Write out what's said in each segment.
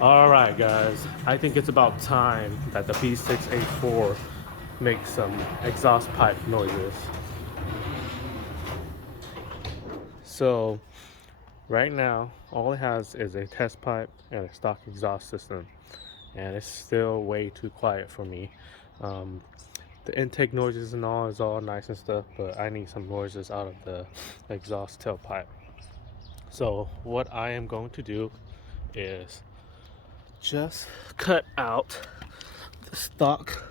Alright guys, I think it's about time that the B6 A4 makes some exhaust pipe noises. So right now all it has is a test pipe and a stock exhaust system, and it's still way too quiet for me. Um, the intake noises and all is all nice and stuff, but I need some noises out of the exhaust tailpipe. So what I am going to do is just cut out the stock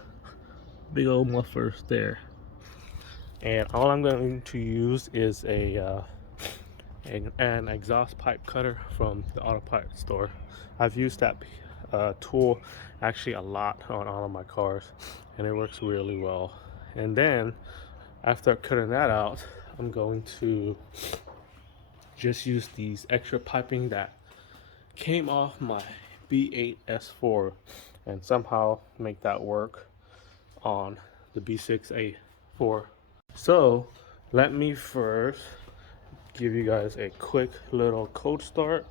big old mufflers there, and all I'm going to use is an exhaust pipe cutter from the auto pipe store. I've used that tool actually a lot on all of my cars, and it works really well. And then after cutting that out, I'm going to just use these extra piping that came off my B8 S4 and somehow make that work on the B6 A4. So let me first give you guys a quick little code start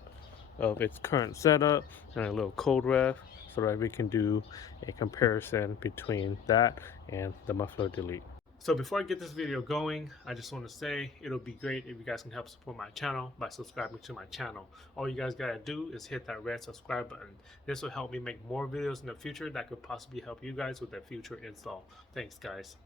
of its current setup and a little code ref so that we can do a comparison between that and the muffler delete. So before I get this video going, I just want to say it'll be great if you guys can help support my channel by subscribing to my channel. All you guys gotta do is hit that red subscribe button. This will help me make more videos in the future that could possibly help you guys with a future install. Thanks guys.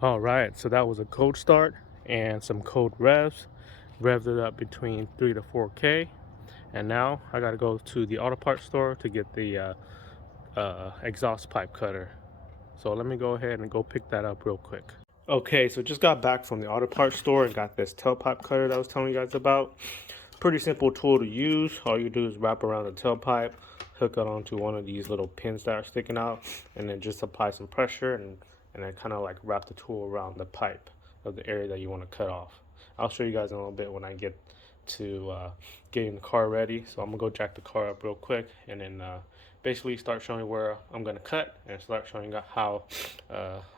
All right, so that was a code start and some code revs. Revved it up between 3 to 4K. And now I gotta go to the auto parts store to get the exhaust pipe cutter. So let me go ahead and go pick that up real quick. Okay, so just got back from the auto parts store and got this tailpipe cutter that I was telling you guys about. Pretty simple tool to use. All you do is wrap around the tailpipe, hook it onto one of these little pins that are sticking out, and then just apply some pressure and then kind of like wrap the tool around the pipe of the area that you want to cut off. I'll show you guys in a little bit when I get to getting the car ready. So I'm gonna go jack the car up real quick and then basically start showing where I'm gonna cut and start showing how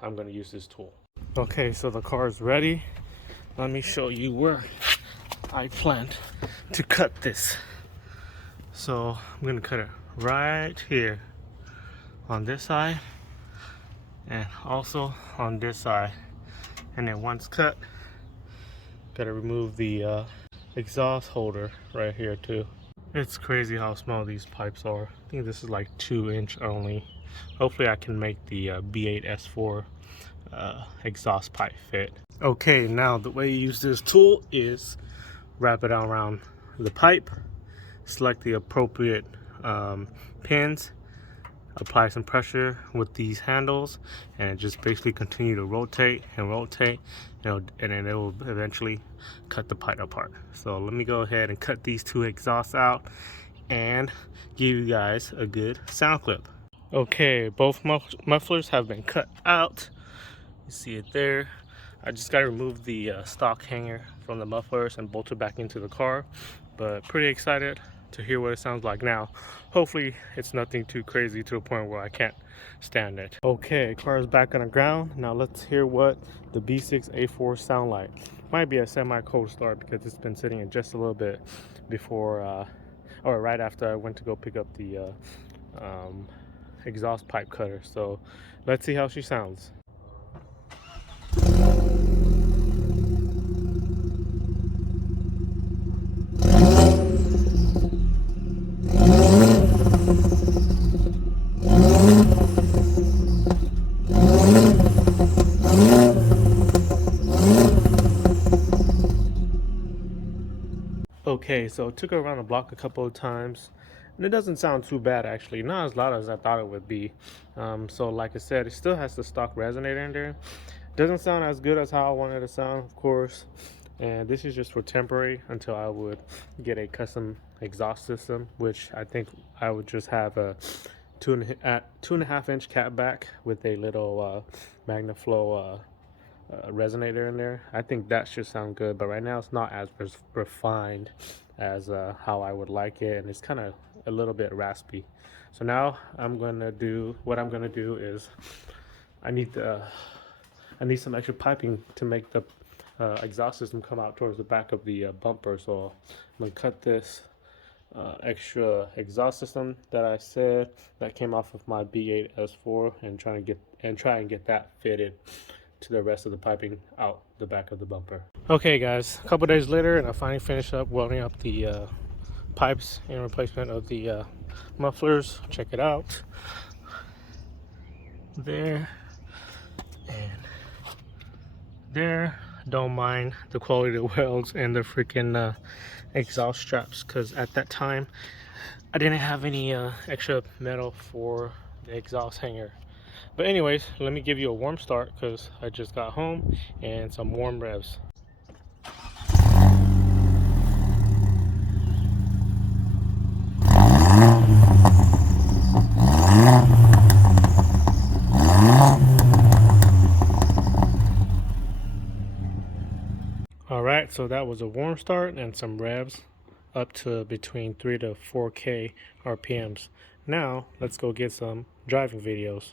I'm gonna use this tool. Okay, so the car is ready. Let me show you where I planned to cut this. So I'm gonna cut it right here on this side and also on this side, and then once cut, gotta remove the exhaust holder right here too. It's crazy how small these pipes are. I think this is like 2-inch only. Hopefully I can make the B8 S4 exhaust pipe fit. Okay, now the way you use this tool is wrap it around the pipe, select the appropriate pins, apply some pressure with these handles, and just basically continue to rotate and rotate, and then it will eventually cut the pipe apart. So let me go ahead and cut these two exhausts out and give you guys a good sound clip. Okay, both mufflers have been cut out. You see it there. I just got to remove the stock hanger from the mufflers and bolt it back into the car, but pretty excited to hear what it sounds like now. Hopefully it's nothing too crazy to the point where I can't stand it. Okay, car is back on the ground. Now let's hear what the B6 A4 sound like. Might be a semi-cold start because it's been sitting in just a little bit before or right after I went to go pick up the exhaust pipe cutter. So let's see how she sounds. Okay, so it took her around the block a couple of times, and it doesn't sound too bad actually. Not as loud as I thought it would be. So like I said, it still has the stock resonator in there. Doesn't sound as good as how I wanted it to sound, of course. And this is just for temporary until I would get a custom exhaust system, which I think I would just have a two and a half inch cat back with a little MagnaFlow resonator in there. I think that should sound good, but right now it's not as refined as how I would like it, and it's kind of a little bit raspy. So now I'm gonna do is I need some extra piping to make the exhaust system come out towards the back of the bumper. So I'm gonna cut this extra exhaust system that I said that came off of my B8 S4 and try and get that fitted to the rest of the piping out the back of the bumper. Okay guys, a couple days later, and I finally finished up welding up the pipes in replacement of the mufflers. Check it out. There and there. Don't mind the quality of the welds and the freaking exhaust straps, because at that time I didn't have any extra metal for the exhaust hanger. But anyways, let me give you a warm start because I just got home, and some warm revs. Alright, so that was a warm start and some revs up to between 3 to 4K RPMs. Now, let's go get some driving videos.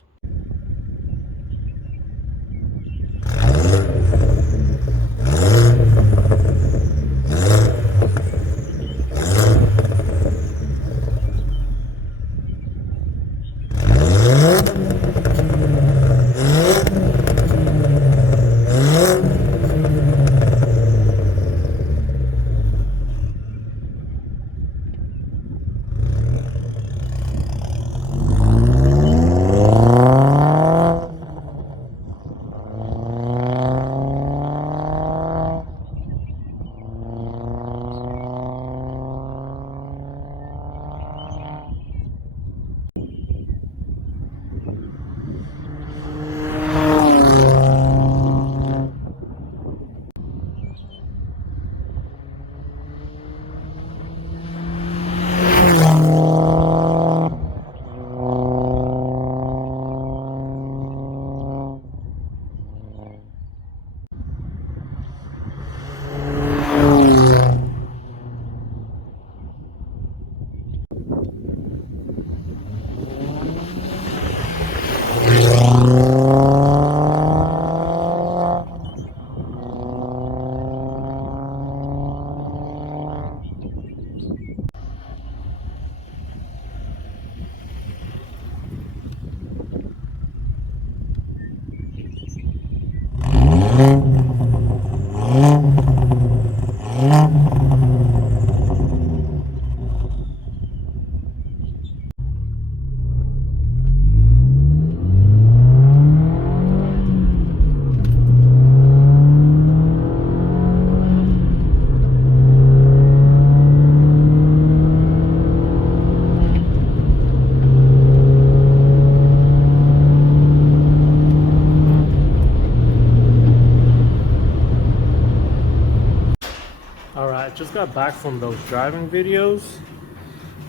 Alright, just got back from those driving videos,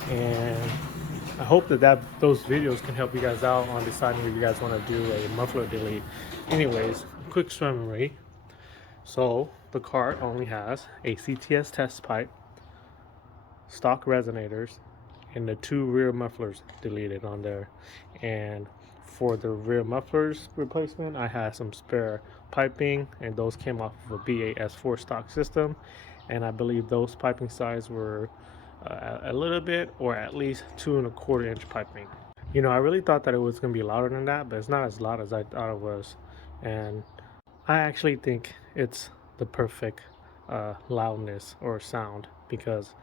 and I hope that those videos can help you guys out on deciding if you guys want to do a muffler delete. Anyways, quick summary. So the cart only has a CTS test pipe, stock resonators, and the 2 rear mufflers deleted on there. And for the rear mufflers replacement, I had some spare piping, and those came off of a B8 S4 stock system, and I believe those piping size were a little bit, or at least 2 1/4 inch piping. You know, I really thought that it was going to be louder than that, but it's not as loud as I thought it was. And I actually think it's the perfect loudness or sound, because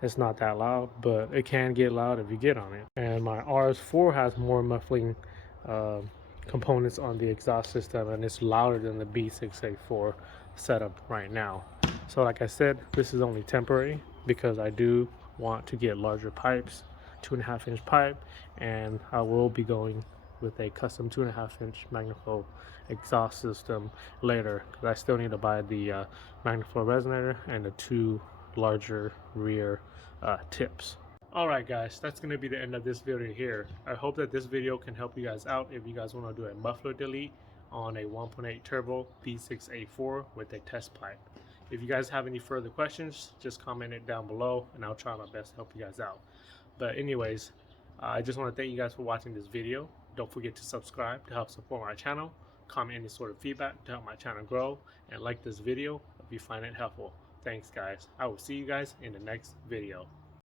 it's not that loud, but it can get loud if you get on it. And my RS4 has more muffling components on the exhaust system, and it's louder than the B6 A4 setup right now. So like I said, this is only temporary, because I do want to get larger pipes, 2.5 inch pipe, and I will be going with a custom 2.5 inch MagnaFlow exhaust system later, because I still need to buy the MagnaFlow resonator and the 2 larger rear tips. Alright guys, that's going to be the end of this video here. I hope that this video can help you guys out if you guys want to do a muffler delete on a 1.8 turbo B6 A4 with a test pipe. If you guys have any further questions, just comment it down below and I'll try my best to help you guys out. But anyways, I just want to thank you guys for watching this video. Don't forget to subscribe to help support my channel, comment any sort of feedback to help my channel grow, and like this video if you find it helpful. Thanks guys. I will see you guys in the next video.